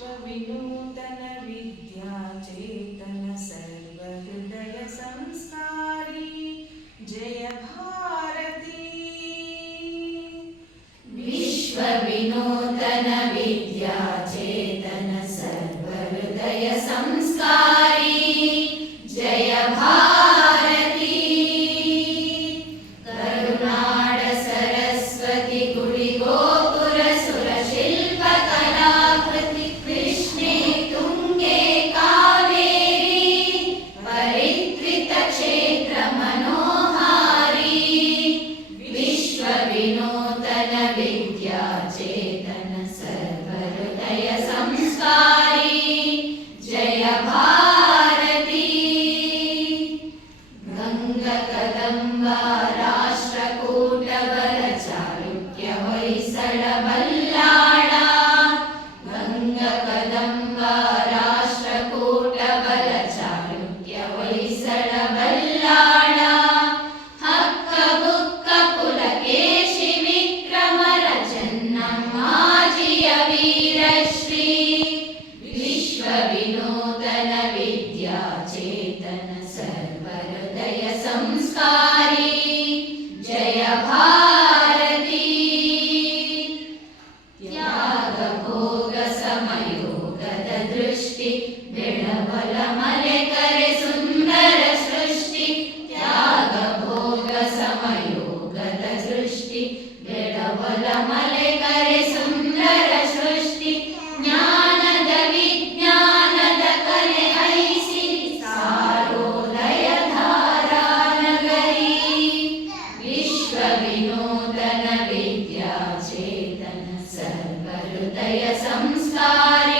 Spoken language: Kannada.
विनूतन विद्याचेतन सर्वहृदय संस्कारी जय भारती। विश्व विनूतन विद्याचेतन सर्वहृदय संस्कारी जय भारती। करुनाड सरस्वती गुडी गोपुर सुर शिल्प कलाकृति कृष्णे तुंगे कावेरी परित्रित क्षेत्र मनोहारी। विश्व विनूतन विद्याचेतन सर्वहृदय संस्कारी जय भारती। गंगकदंबा राष्ट्रकूटबल चालुक्य होय्सळ बल्लाळ। गंगकदंबा राष्ट्रकूटबल चालुक्य होय्सळ बल्लाळ। हक्क बुक्क पुलकेशि विक्रमर ಚೆನ್ನಮ್ಮಾಜಿಯ ವೀರಶ್ರೀ। ವಿಶ್ವ ವಿನೂತನ ವಿದ್ಯಾಚೇತನ ಸರ್ವಹೃದಯ ಸಂಸ್ಕಾರಿ ಜಯ ಭಾರತಿ। ತ್ಯಾಗ ಭೋಗ ಸಮಯೋಗದ ದೃಷ್ಟಿ ಬೆಳವಲ ಮಲೆ ಕರೆ ಸುಂದರ ಸೃಷ್ಟಿ। ತ್ಯಾಗ ಭೋಗ ಸಮಯೋಗದ ದೃಷ್ಟಿ ಬೆಳವಲ ಮಲೆ ಕರೆ ಸುಂದರ ಸೃಷ್ಟಿ। ಜ್ಞಾನದ ವಿಜ್ಞಾನದ ಕಲೆ ಐಸಿರಿ ಸಾರೋದಯ ಧಾರಾ ನಗರಿ। ವಿಶ್ವ ವಿನೂತನ ವಿದ್ಯಾಚೇತನ ಸರ್ವಹೃದಯ ಸಂಸ್ಕಾರಿ